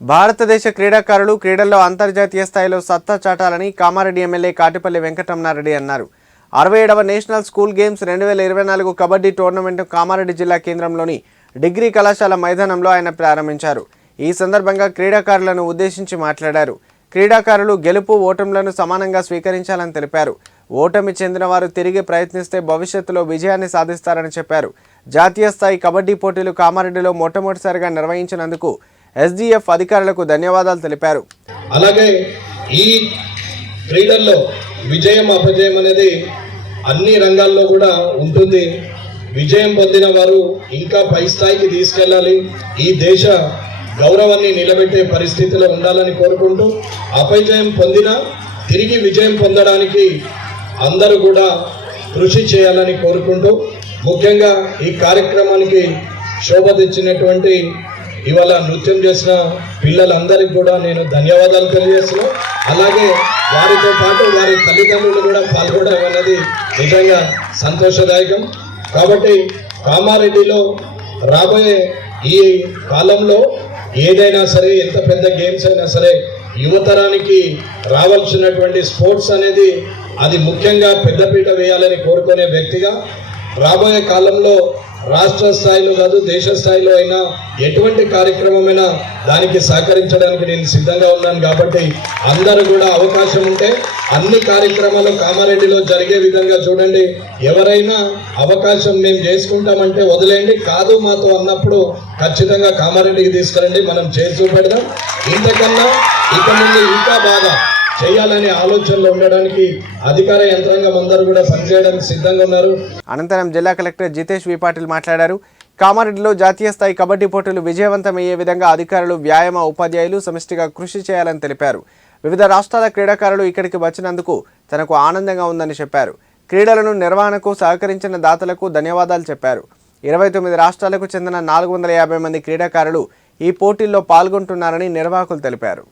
భారతదేశ క్రీడాకారులు క్రీడల్లో అంతర్జాతీయ స్థాయిలో సత్తా చాటాలని కామారెడ్డి ఎమ్మెల్యే కాటిపల్లి వెంకటరమణారెడ్డి అన్నారు. అరవై ఏడవ నేషనల్ స్కూల్ గేమ్స్ రెండు వేల ఇరవై నాలుగు కబడ్డీ టోర్నమెంట్ కామారెడ్డి జిల్లా కేంద్రంలోని డిగ్రీ కళాశాల మైదానంలో ఆయన ప్రారంభించారు. ఈ సందర్భంగా క్రీడాకారులను ఉద్దేశించి మాట్లాడారు. క్రీడాకారులు గెలుపు ఓటములను సమానంగా స్వీకరించాలని తెలిపారు. ఓటమి చెందిన వారు తిరిగి ప్రయత్నిస్తే భవిష్యత్తులో విజయాన్ని సాధిస్తారని చెప్పారు. జాతీయ స్థాయి కబడ్డీ పోటీలు కామారెడ్డిలో మొట్టమొదటిసారిగా నిర్వహించినందుకు ఎస్డీఎఫ్ అధికారులకు ధన్యవాదాలు తెలిపారు. అలాగే ఈ క్రీడల్లో విజయం అపజయం అనేది అన్ని రంగాల్లో కూడా ఉంటుంది. విజయం పొందిన వారు ఇంకా పై స్థాయికి తీసుకెళ్ళాలి. ఈ దేశ గౌరవాన్ని నిలబెట్టే పరిస్థితిలో ఉండాలని కోరుకుంటూ అపజయం పొందిన తిరిగి విజయం పొందడానికి అందరూ కూడా కృషి చేయాలని కోరుకుంటూ ముఖ్యంగా ఈ కార్యక్రమానికి శోభ తెచ్చినటువంటి ఇవాళ నృత్యం చేసిన పిల్లలందరికీ కూడా నేను ధన్యవాదాలు తెలియజేస్తున్నాను అలాగే వారితో పాటు వారి తల్లిదండ్రులు కూడా పాల్గొనడం అనేది నిజంగా సంతోషదాయకం. కాబట్టి కామారెడ్డిలో రాబోయే ఈ కాలంలో ఏదైనా సరే ఎంత పెద్ద గేమ్స్ అయినా సరే యువతరానికి రావాల్సినటువంటి స్పోర్ట్స్ అనేది అది ముఖ్యంగా పెద్దపీట వేయాలని కోరుకునే వ్యక్తిగా రాబోయే కాలంలో రాష్ట్ర స్థాయిలో కాదు దేశ స్థాయిలో అయినా ఎటువంటి కార్యక్రమమైనా దానికి సహకరించడానికి నేను సిద్ధంగా ఉన్నాను కాబట్టి అందరూ కూడా అవకాశం ఉంటే అన్ని కార్యక్రమాలు కామారెడ్డిలో జరిగే విధంగా చూడండి. ఎవరైనా అవకాశం మేము చేసుకుంటామంటే వదిలేయండి. కాదు మాతో అన్నప్పుడు ఖచ్చితంగా కామారెడ్డికి తీసుకురండి. మనం చేసి చూపెడదాం. ఇంతకన్నా ఇక ముందు ఇంకా బాగా చేయాలనే ఆలోచనలో ఉండడానికి అధికార యంత్రాంగం అందరూ కూడా పనిచేయడానికి సిద్ధంగా ఉన్నారు. అనంతరం జిల్లా కలెక్టర్ జితేష్ వి పాటిల్ మాట్లాడారు. కామారెడ్డిలో జాతీయ స్థాయి కబడ్డీ పోటీలు విజయవంతమయ్యే విధంగా అధికారులు వ్యాయామ ఉపాధ్యాయులు సమిష్టిగా కృషి చేయాలని తెలిపారు. వివిధ రాష్ట్రాల క్రీడాకారులు ఇక్కడికి వచ్చినందుకు తనకు ఆనందంగా ఉందని చెప్పారు. క్రీడలను నిర్వహణకు సహకరించిన దాతలకు ధన్యవాదాలు చెప్పారు. ఇరవై తొమ్మిది రాష్ట్రాలకు చెందిన నాలుగు వందల యాభై మంది క్రీడాకారులు ఈ పోటీల్లో పాల్గొంటున్నారని నిర్వాహకులు తెలిపారు.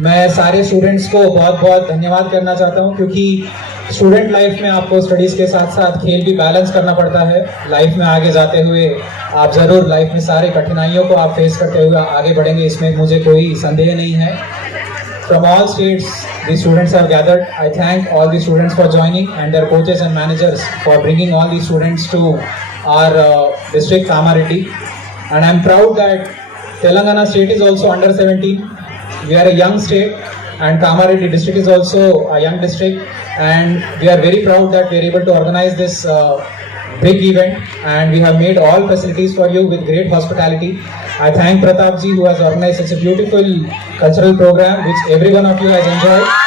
मैं सारे स्टूडेंट्स को बहुत बहुत धन्यवाद करना चाहता हूँ, क्योंकि स्टूडेंट लाइफ में आपको स्टडीज़ के साथ साथ खेल भी बैलेंस करना पड़ता है। लाइफ में आगे जाते हुए आप ज़रूर लाइफ में सारे कठिनाइयों को आप फेस करते हुए आगे बढ़ेंगे, इसमें मुझे कोई संदेह नहीं है। From all states the students are gathered I thank all the students for joining and their coaches and managers for bringing all the students to our district Kamareddy and I am proud that Telangana state is also under seventeen We are a young state and Kamareddy district is also a young district and we are very proud that we are able to organize this uh, big event and we have made all facilities for you with great hospitality. I thank Pratap ji who has organized such a beautiful cultural program which every one of you has enjoyed.